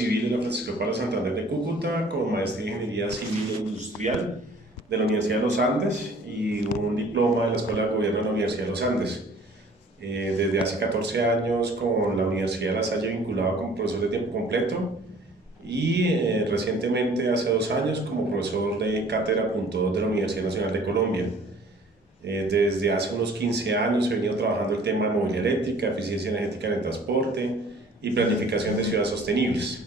civil de la Francisco Pablo Santander de Cúcuta, con maestría en Ingeniería Civil e Industrial de la Universidad de los Andes y un diploma de la Escuela de Gobierno de la Universidad de los Andes. Desde hace 14 años con la Universidad de La Salle vinculado como profesor de tiempo completo y recientemente hace 2 años como profesor de cátedra .2 de la Universidad Nacional de Colombia. Desde hace unos 15 años he venido trabajando el tema de movilidad eléctrica, eficiencia energética en el transporte y planificación de ciudades sostenibles.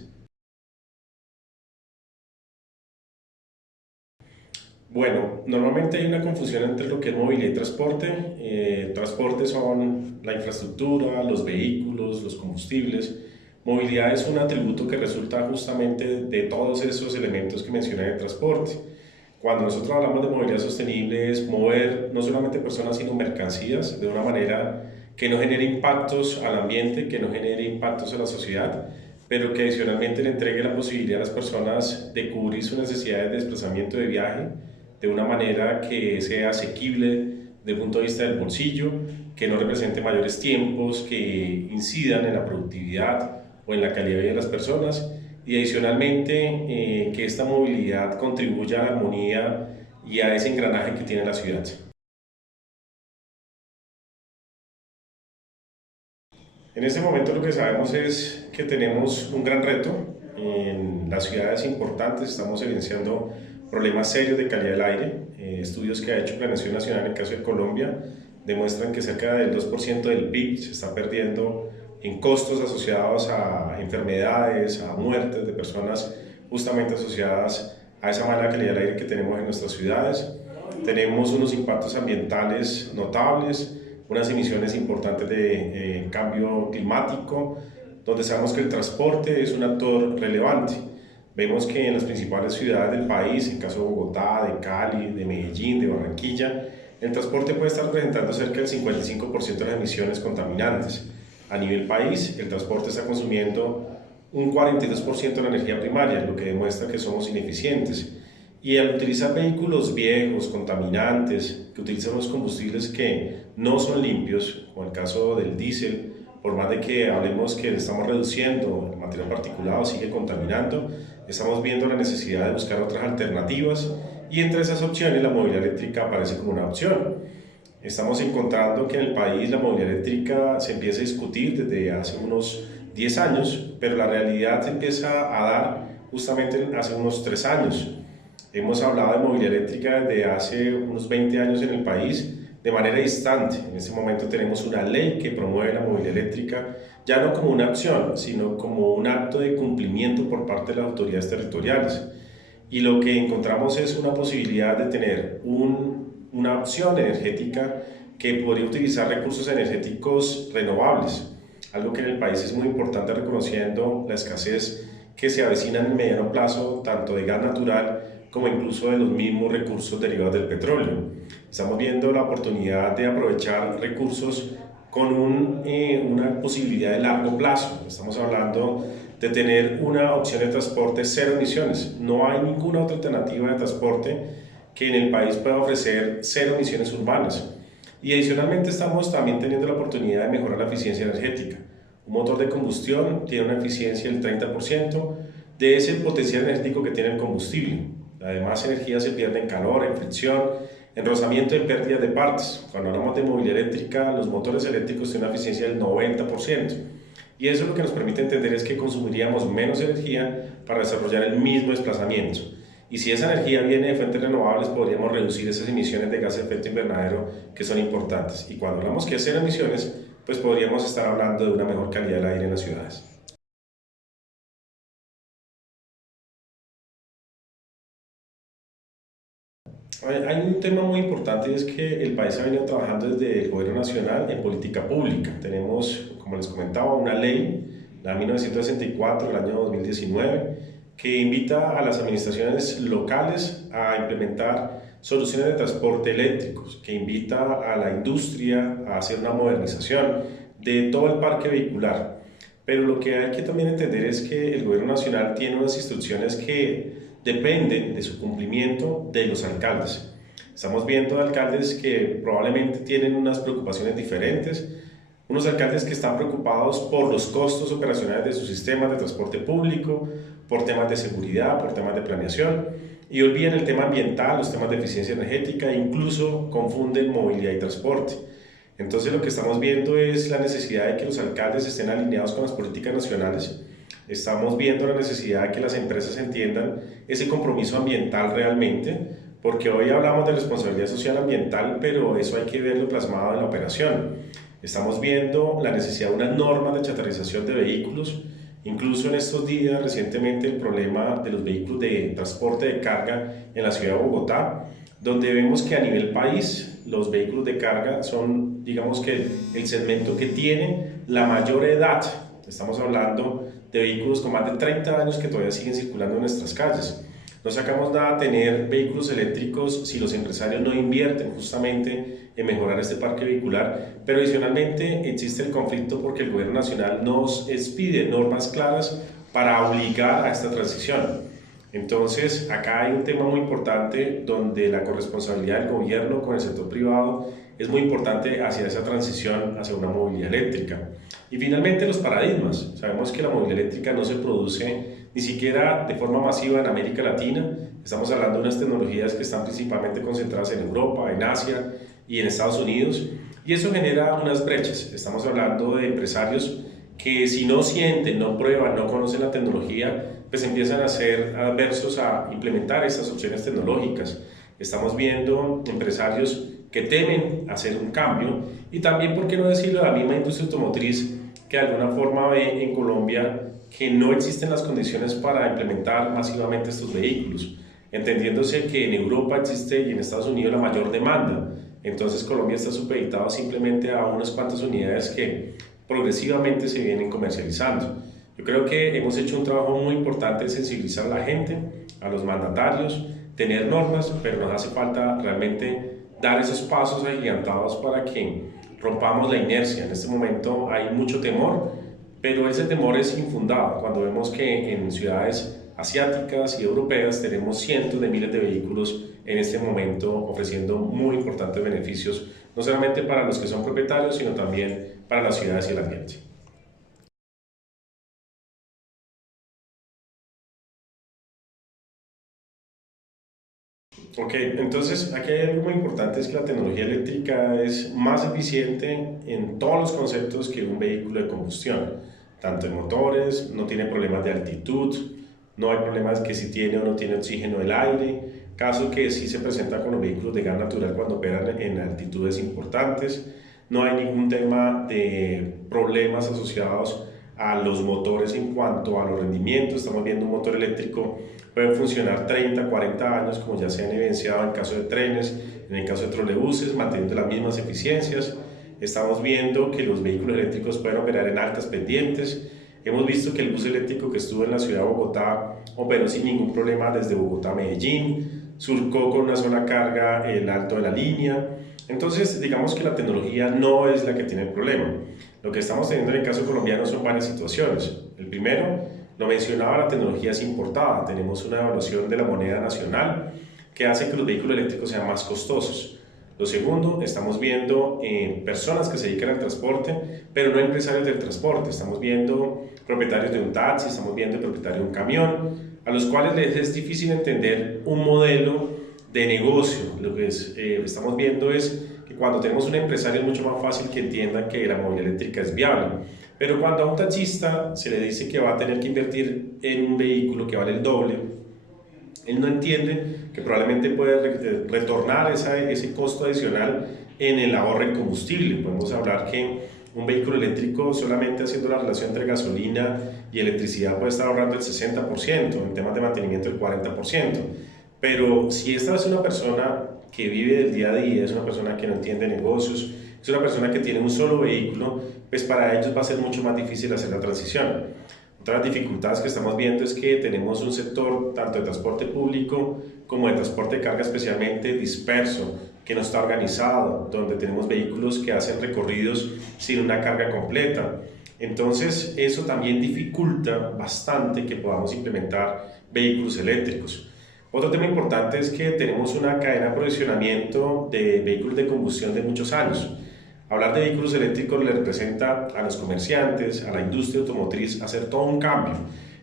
Bueno, normalmente hay una confusión entre lo que es movilidad y transporte. Transporte son la infraestructura, los vehículos, los combustibles. Movilidad es un atributo que resulta justamente de todos esos elementos que mencioné en el transporte. Cuando nosotros hablamos de movilidad sostenible es mover no solamente personas sino mercancías de una manera que no genere impactos al ambiente, que no genere impactos a la sociedad, pero que adicionalmente le entregue la posibilidad a las personas de cubrir sus necesidades de desplazamiento de viaje de una manera que sea asequible desde el punto de vista del bolsillo, que no represente mayores tiempos, que incidan en la productividad o en la calidad de vida de las personas y adicionalmente que esta movilidad contribuya a la armonía y a ese engranaje que tiene la ciudad. En este momento lo que sabemos es que tenemos un gran reto. En las ciudades importantes estamos evidenciando problemas serios de calidad del aire. Estudios que ha hecho Planeación Nacional en el caso de Colombia demuestran que cerca del 2% del PIB se está perdiendo en costos asociados a enfermedades, a muertes de personas justamente asociadas a esa mala calidad del aire que tenemos en nuestras ciudades. Tenemos unos impactos ambientales notables, unas emisiones importantes de cambio climático, donde sabemos que el transporte es un actor relevante. Vemos que en las principales ciudades del país, en caso de Bogotá, de Cali, de Medellín, de Barranquilla, el transporte puede estar representando cerca del 55% de las emisiones contaminantes. A nivel país, el transporte está consumiendo un 42% de la energía primaria, lo que demuestra que somos ineficientes. Y al utilizar vehículos viejos, contaminantes, que utilizan unos combustibles que no son limpios, como el caso del diésel, por más de que hablemos que estamos reduciendo el material particulado, sigue contaminando, estamos viendo la necesidad de buscar otras alternativas y entre esas opciones la movilidad eléctrica aparece como una opción. Estamos encontrando que en el país la movilidad eléctrica se empieza a discutir desde hace unos 10 años, pero la realidad se empieza a dar justamente hace unos 3 años. Hemos hablado de movilidad eléctrica desde hace unos 20 años en el país de manera distante. En este momento tenemos una ley que promueve la movilidad eléctrica ya no como una opción, sino como un acto de cumplimiento por parte de las autoridades territoriales. Y lo que encontramos es una posibilidad de tener una opción energética que podría utilizar recursos energéticos renovables, algo que en el país es muy importante reconociendo la escasez que se avecina en el mediano plazo tanto de gas natural como incluso de los mismos recursos derivados del petróleo. Estamos viendo la oportunidad de aprovechar recursos con una posibilidad de largo plazo. Estamos hablando de tener una opción de transporte cero emisiones. No hay ninguna otra alternativa de transporte que en el país pueda ofrecer cero emisiones urbanas. Y adicionalmente estamos también teniendo la oportunidad de mejorar la eficiencia energética. Un motor de combustión tiene una eficiencia del 30% de ese potencial energético que tiene el combustible. Además, energía se pierde en calor, en fricción, en rozamiento y en pérdidas de partes. Cuando hablamos de movilidad eléctrica, los motores eléctricos tienen una eficiencia del 90%. Y eso lo que nos permite entender es que consumiríamos menos energía para desarrollar el mismo desplazamiento. Y si esa energía viene de fuentes renovables, podríamos reducir esas emisiones de gases de efecto invernadero que son importantes. Y cuando hablamos que es cero emisiones, pues podríamos estar hablando de una mejor calidad del aire en las ciudades. Hay un tema muy importante y es que el país ha venido trabajando desde el gobierno nacional en política pública. Tenemos, como les comentaba, una ley, la 1964 del año 2019, que invita a las administraciones locales a implementar soluciones de transporte eléctricos, que invita a la industria a hacer una modernización de todo el parque vehicular. Pero lo que hay que también entender es que el gobierno nacional tiene unas instrucciones que dependen de su cumplimiento de los alcaldes. Estamos viendo alcaldes que probablemente tienen unas preocupaciones diferentes. Unos alcaldes que están preocupados por los costos operacionales de sus sistemas de transporte público, por temas de seguridad, por temas de planeación, y olvidan el tema ambiental, los temas de eficiencia energética e incluso confunden movilidad y transporte. Entonces lo que estamos viendo es la necesidad de que los alcaldes estén alineados con las políticas nacionales. Estamos viendo la necesidad de que las empresas entiendan ese compromiso ambiental realmente, porque hoy hablamos de responsabilidad social ambiental, pero eso hay que verlo plasmado en la operación. Estamos viendo la necesidad de unas normas de chatarrización de vehículos, incluso en estos días recientemente el problema de los vehículos de transporte de carga en la ciudad de Bogotá, donde vemos que a nivel país los vehículos de carga son, digamos que el segmento que tiene la mayor edad. Estamos hablando de vehículos con más de 30 años que todavía siguen circulando en nuestras calles. No sacamos nada tener vehículos eléctricos si los empresarios no invierten justamente en mejorar este parque vehicular, pero adicionalmente existe el conflicto porque el gobierno nacional nos expide normas claras para obligar a esta transición. Entonces, acá hay un tema muy importante donde la corresponsabilidad del gobierno con el sector privado es muy importante hacia esa transición hacia una movilidad eléctrica. Y finalmente los paradigmas. Sabemos que la movilidad eléctrica no se produce ni siquiera de forma masiva en América Latina. Estamos hablando de unas tecnologías que están principalmente concentradas en Europa, en Asia y en Estados Unidos. Y eso genera unas brechas. Estamos hablando de empresarios que si no sienten, no prueban, no conocen la tecnología, pues empiezan a ser adversos a implementar estas opciones tecnológicas. Estamos viendo empresarios que temen hacer un cambio y también, por qué no decirlo, la misma industria automotriz que de alguna forma ve en Colombia que no existen las condiciones para implementar masivamente estos vehículos, entendiéndose que en Europa existe y en Estados Unidos la mayor demanda. Entonces Colombia está supeditado simplemente a unas cuantas unidades que progresivamente se vienen comercializando. Yo creo que hemos hecho un trabajo muy importante de sensibilizar a la gente, a los mandatarios, tener normas, pero nos hace falta realmente dar esos pasos agigantados para que rompamos la inercia. En este momento hay mucho temor, pero ese temor es infundado cuando vemos que en ciudades asiáticas y europeas tenemos cientos de miles de vehículos en este momento ofreciendo muy importantes beneficios, no solamente para los que son propietarios, sino también para las ciudades y el ambiente. Ok, entonces aquí hay algo muy importante, es que la tecnología eléctrica es más eficiente en todos los conceptos que un vehículo de combustión, tanto en motores, no tiene problemas de altitud, no hay problemas que si tiene o no tiene oxígeno el aire, caso que sí se presenta con los vehículos de gas natural cuando operan en altitudes importantes, no hay ningún tema de problemas asociados a los motores en cuanto a los rendimientos. Estamos viendo un motor eléctrico puede funcionar 30, 40 años, como ya se han evidenciado en el caso de trenes, en el caso de trolebuses, manteniendo las mismas eficiencias. Estamos viendo que los vehículos eléctricos pueden operar en altas pendientes. Hemos visto que el bus eléctrico que estuvo en la ciudad de Bogotá operó sin ningún problema desde Bogotá a Medellín, surcó con una sola carga el alto de la línea. Entonces, digamos que la tecnología no es la que tiene el problema. Lo que estamos teniendo en el caso colombiano son varias situaciones. El primero, lo mencionaba, la tecnología es importada. Tenemos una devaluación de la moneda nacional que hace que los vehículos eléctricos sean más costosos. Lo segundo, estamos viendo personas que se dedican al transporte, pero no empresarios del transporte. Estamos viendo propietarios de un taxi, estamos viendo propietarios de un camión, a los cuales les es difícil entender un modelo de negocio. Lo que estamos viendo es que cuando tenemos un empresario es mucho más fácil que entiendan que la movilidad eléctrica es viable. Pero cuando a un taxista se le dice que va a tener que invertir en un vehículo que vale el doble, él no entiende que probablemente puede retornar ese costo adicional en el ahorro en combustible. Podemos hablar que un vehículo eléctrico, solamente haciendo la relación entre gasolina y electricidad, puede estar ahorrando el 60%, en temas de mantenimiento el 40%. Pero si esta es una persona que vive del día a día, es una persona que no entiende negocios, es una persona que tiene un solo vehículo, pues para ellos va a ser mucho más difícil hacer la transición. Otras dificultades que estamos viendo es que tenemos un sector tanto de transporte público como de transporte de carga especialmente disperso, que no está organizado, donde tenemos vehículos que hacen recorridos sin una carga completa. Entonces eso también dificulta bastante que podamos implementar vehículos eléctricos. Otro tema importante es que tenemos una cadena de aprovisionamiento de vehículos de combustión de muchos años. Hablar de vehículos eléctricos le representa a los comerciantes, a la industria automotriz, hacer todo un cambio.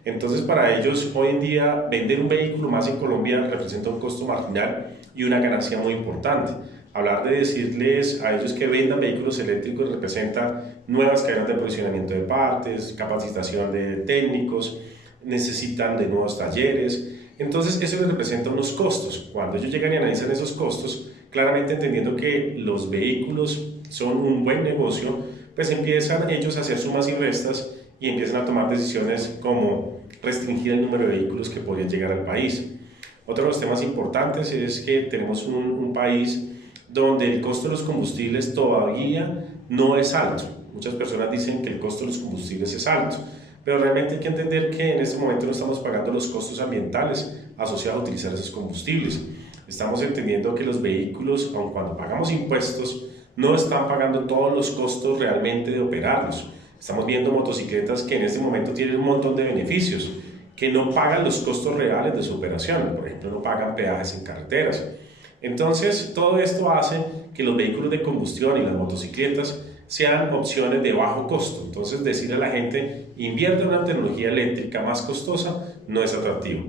Entonces, para ellos, hoy en día, vender un vehículo más en Colombia representa un costo marginal y una ganancia muy importante. Hablar de decirles a ellos que vendan vehículos eléctricos representa nuevas cadenas de aprovisionamiento de partes, capacitación de técnicos, necesitan de nuevos talleres. Entonces, eso les representa unos costos. Cuando ellos llegan y analizan esos costos, claramente entendiendo que los vehículos son un buen negocio, pues empiezan ellos a hacer sumas y restas y empiezan a tomar decisiones como restringir el número de vehículos que podrían llegar al país. Otro de los temas importantes es que tenemos un país donde el costo de los combustibles todavía no es alto. Muchas personas dicen que el costo de los combustibles es alto, pero realmente hay que entender que en este momento no estamos pagando los costos ambientales asociados a utilizar esos combustibles. Estamos entendiendo que los vehículos, aun cuando pagamos impuestos, no están pagando todos los costos realmente de operarlos. Estamos viendo motocicletas que en este momento tienen un montón de beneficios, que no pagan los costos reales de su operación, por ejemplo, no pagan peajes en carreteras. Entonces, todo esto hace que los vehículos de combustión y las motocicletas sean opciones de bajo costo. Entonces, decirle a la gente, invierte en una tecnología eléctrica más costosa, no es atractivo.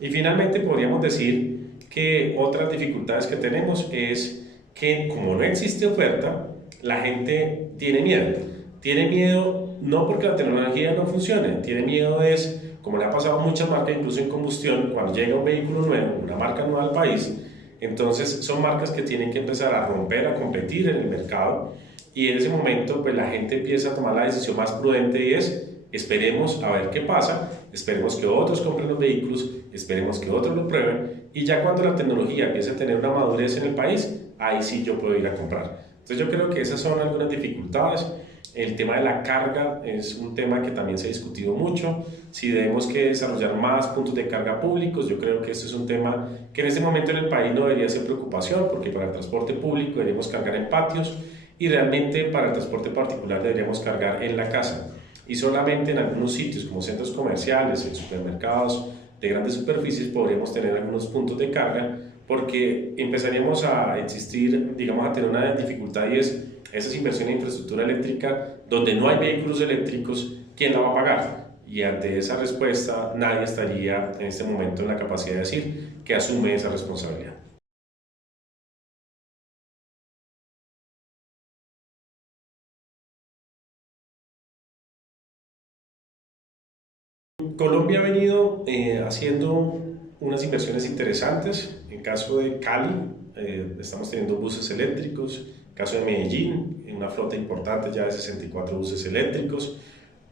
Y finalmente, podríamos decir que otras dificultades que tenemos es que como no existe oferta, la gente tiene miedo. Tiene miedo no porque la tecnología no funcione, tiene miedo es, como le ha pasado a muchas marcas, incluso en combustión, cuando llega un vehículo nuevo, una marca nueva al país, entonces son marcas que tienen que empezar a romper, a competir en el mercado, y en ese momento pues la gente empieza a tomar la decisión más prudente y es, esperemos a ver qué pasa, esperemos que otros compren los vehículos, esperemos que otros lo prueben, y ya cuando la tecnología empiece a tener una madurez en el país, ahí sí yo puedo ir a comprar. Entonces yo creo que esas son algunas dificultades. El tema de la carga es un tema que también se ha discutido mucho. Si debemos que desarrollar más puntos de carga públicos, yo creo que este es un tema que en este momento en el país no debería ser preocupación, porque para el transporte público deberíamos cargar en patios y realmente para el transporte particular deberíamos cargar en la casa. Y solamente en algunos sitios como centros comerciales, en supermercados de grandes superficies podríamos tener algunos puntos de carga, porque empezaríamos a existir, digamos, a tener una dificultad y es esas inversiones en infraestructura eléctrica donde no hay vehículos eléctricos, ¿quién la va a pagar? Y ante esa respuesta nadie estaría en este momento en la capacidad de decir que asume esa responsabilidad. Colombia ha venido haciendo unas inversiones interesantes. En caso de Cali, estamos teniendo buses eléctricos. En caso de Medellín, una flota importante ya de 64 buses eléctricos.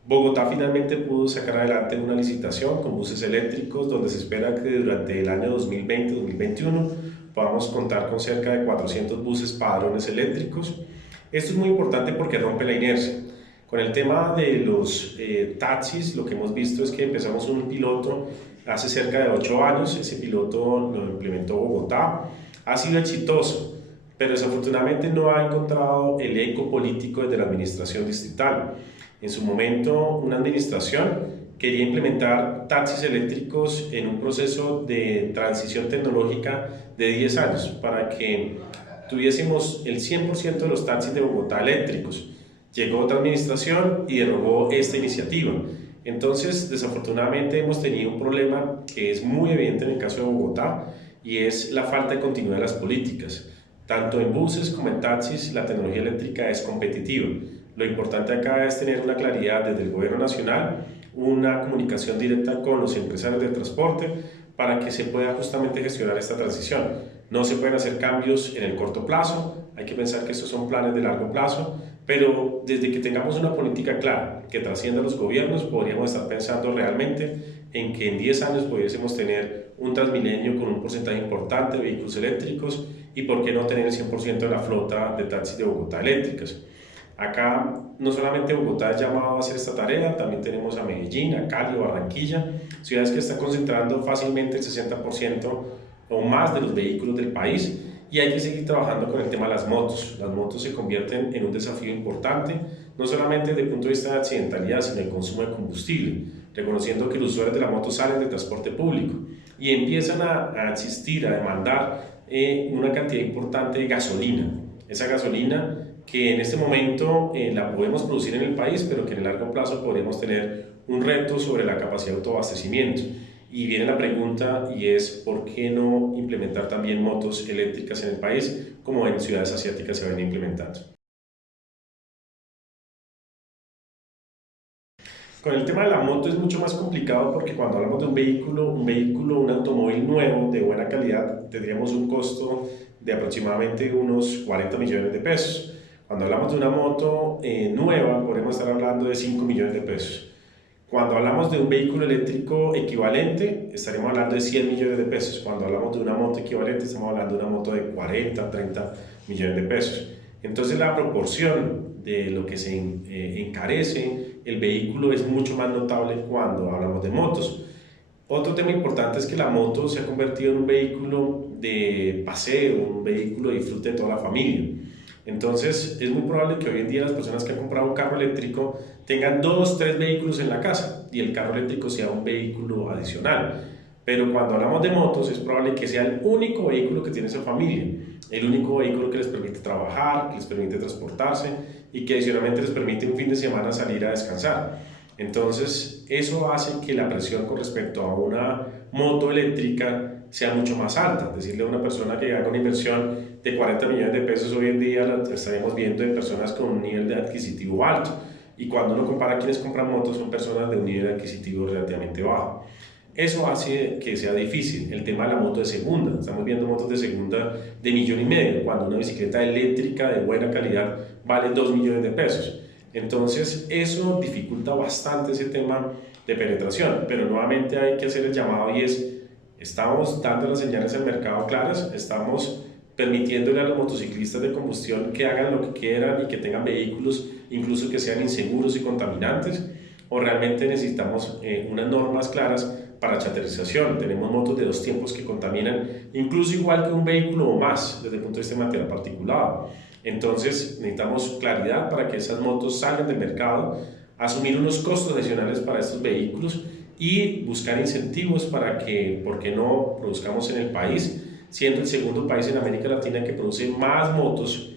Bogotá finalmente pudo sacar adelante una licitación con buses eléctricos donde se espera que durante el año 2020-2021 podamos contar con cerca de 400 buses padrones eléctricos. Esto es muy importante porque rompe la inercia. Con el tema de los taxis, lo que hemos visto es que empezamos un piloto hace cerca de 8 años, ese piloto lo implementó Bogotá, ha sido exitoso, pero desafortunadamente no ha encontrado el eco político desde la administración distrital. En su momento, una administración quería implementar taxis eléctricos en un proceso de transición tecnológica de 10 años para que tuviésemos el 100% de los taxis de Bogotá eléctricos. Llegó otra administración y derogó esta iniciativa. Entonces, desafortunadamente hemos tenido un problema que es muy evidente en el caso de Bogotá y es la falta de continuidad de las políticas. Tanto en buses como en taxis, la tecnología eléctrica es competitiva. Lo importante acá es tener una claridad desde el gobierno nacional, una comunicación directa con los empresarios del transporte para que se pueda justamente gestionar esta transición. No se pueden hacer cambios en el corto plazo, hay que pensar que estos son planes de largo plazo, pero desde que tengamos una política clara que trascienda a los gobiernos, podríamos estar pensando realmente en que en 10 años pudiésemos tener un Transmilenio con un porcentaje importante de vehículos eléctricos y por qué no tener el 100% de la flota de taxis de Bogotá eléctricas. Acá no solamente Bogotá es llamado a hacer esta tarea, también tenemos a Medellín, a Cali, Barranquilla, ciudades que están concentrando fácilmente el 60% o más de los vehículos del país y hay que seguir trabajando con el tema de las motos. Las motos se convierten en un desafío importante, no solamente desde el punto de vista de accidentalidad, sino de consumo de combustible, reconociendo que los usuarios de la moto salen del transporte público y empiezan a existir, a demandar una cantidad importante de gasolina. Esa gasolina que en este momento la podemos producir en el país, pero que en el largo plazo podríamos tener un reto sobre la capacidad de autoabastecimiento. Y viene la pregunta y es, ¿por qué no implementar también motos eléctricas en el país, como en ciudades asiáticas se ven implementando? Con el tema de la moto es mucho más complicado porque cuando hablamos de un automóvil nuevo de buena calidad, tendríamos un costo de aproximadamente unos 40 millones de pesos. Cuando hablamos de una moto nueva, podemos estar hablando de 5 millones de pesos. Cuando hablamos de un vehículo eléctrico equivalente, estaremos hablando de 100 millones de pesos. Cuando hablamos de una moto equivalente, estamos hablando de una moto de 40, 30 millones de pesos. Entonces la proporción de lo que se encarece el vehículo es mucho más notable cuando hablamos de motos. Otro tema importante es que la moto se ha convertido en un vehículo de paseo, un vehículo de disfrute de toda la familia. Entonces es muy probable que hoy en día las personas que han comprado un carro eléctrico tengan dos, tres vehículos en la casa y el carro eléctrico sea un vehículo adicional. Pero cuando hablamos de motos es probable que sea el único vehículo que tiene esa familia, el único vehículo que les permite trabajar, que les permite transportarse y que adicionalmente les permite un fin de semana salir a descansar. Entonces eso hace que la presión con respecto a una moto eléctrica sea mucho más alta. Decirle a una persona que haga una inversión de 40 millones de pesos hoy en día la estaremos viendo en personas con un nivel de adquisitivo alto. Y cuando uno compara a quienes compran motos, son personas de un nivel adquisitivo relativamente bajo. Eso hace que sea difícil el tema de la moto de segunda. Estamos viendo motos de segunda de 1,5 millones, cuando una bicicleta eléctrica de buena calidad vale 2 millones de pesos. Entonces eso dificulta bastante ese tema de penetración, pero nuevamente hay que hacer el llamado y es, estamos dando las señales al mercado claras, estamos permitiéndole a los motociclistas de combustión que hagan lo que quieran y que tengan vehículos incluso que sean inseguros y contaminantes, o realmente necesitamos unas normas claras para chatarrización. Tenemos motos de 2 tiempos que contaminan incluso igual que un vehículo o más desde el punto de vista de material particulado. Entonces necesitamos claridad para que esas motos salgan del mercado, asumir unos costos adicionales para estos vehículos y buscar incentivos para que, ¿por qué no produzcamos en el país? Siendo el segundo país en América Latina que produce más motos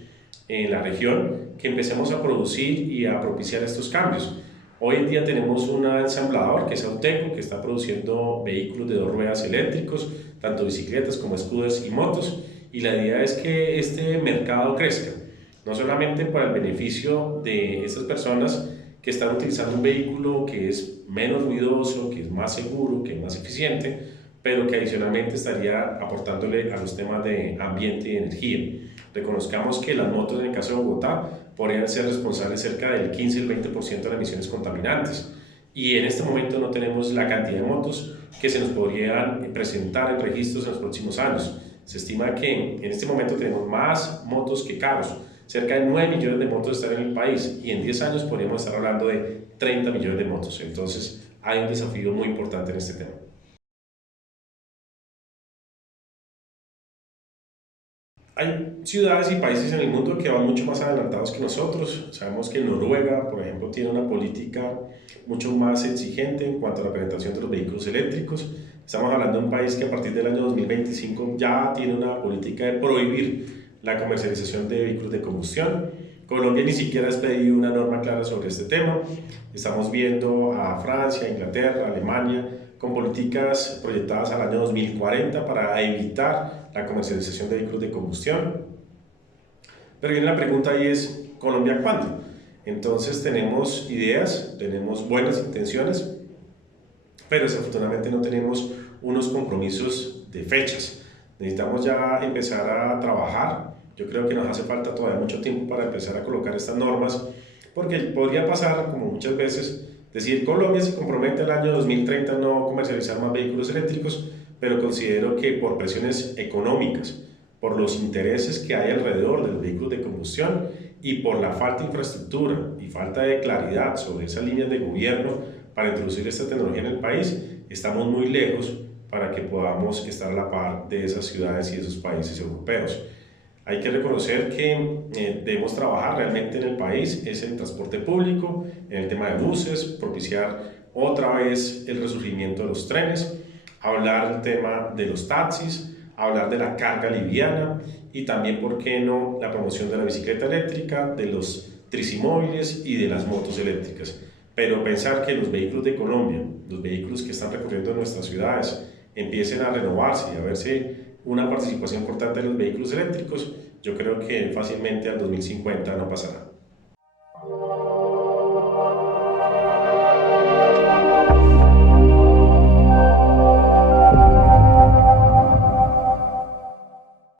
en la región, que empecemos a producir y a propiciar estos cambios. Hoy en día tenemos un ensamblador que es Auteco, que está produciendo vehículos de 2 ruedas eléctricos, tanto bicicletas como scooters y motos, y la idea es que este mercado crezca, no solamente para el beneficio de esas personas que están utilizando un vehículo que es menos ruidoso, que es más seguro, que es más eficiente, pero que adicionalmente estaría aportándole a los temas de ambiente y energía. Reconozcamos que las motos en el caso de Bogotá podrían ser responsables cerca del 15 al 20% de las emisiones contaminantes y en este momento no tenemos la cantidad de motos que se nos podrían presentar en registros en los próximos años. Se estima que en este momento tenemos más motos que carros, cerca de 9 millones de motos están en el país y en 10 años podríamos estar hablando de 30 millones de motos. Entonces hay un desafío muy importante en este tema. Hay ciudades y países en el mundo que van mucho más adelantados que nosotros. Sabemos que Noruega, por ejemplo, tiene una política mucho más exigente en cuanto a la penetración de los vehículos eléctricos. Estamos hablando de un país que a partir del año 2025 ya tiene una política de prohibir la comercialización de vehículos de combustión. Colombia ni siquiera ha expedido una norma clara sobre este tema. Estamos viendo a Francia, Inglaterra, Alemania con políticas proyectadas al año 2040 para evitar la comercialización de vehículos de combustión. Pero viene la pregunta y es, ¿Colombia cuándo? Entonces tenemos ideas, tenemos buenas intenciones, pero desafortunadamente no tenemos unos compromisos de fechas. Necesitamos ya empezar a trabajar. Yo creo que nos hace falta todavía mucho tiempo para empezar a colocar estas normas, porque podría pasar, como muchas veces, decir Colombia se compromete al año 2030 a no comercializar más vehículos eléctricos, pero considero que por presiones económicas, por los intereses que hay alrededor de los vehículos de combustión y por la falta de infraestructura y falta de claridad sobre esas líneas de gobierno para introducir esta tecnología en el país, estamos muy lejos para que podamos estar a la par de esas ciudades y esos países europeos. Hay que reconocer que debemos trabajar realmente en el país, es en el transporte público, en el tema de buses, propiciar otra vez el resurgimiento de los trenes, hablar del tema de los taxis, hablar de la carga liviana y también, ¿por qué no?, la promoción de la bicicleta eléctrica, de los tricimóviles y de las motos eléctricas. Pero pensar que los vehículos de Colombia, los vehículos que están recorriendo nuestras ciudades, empiecen a renovarse y a verse una participación importante de los vehículos eléctricos, yo creo que fácilmente al 2050 no pasará.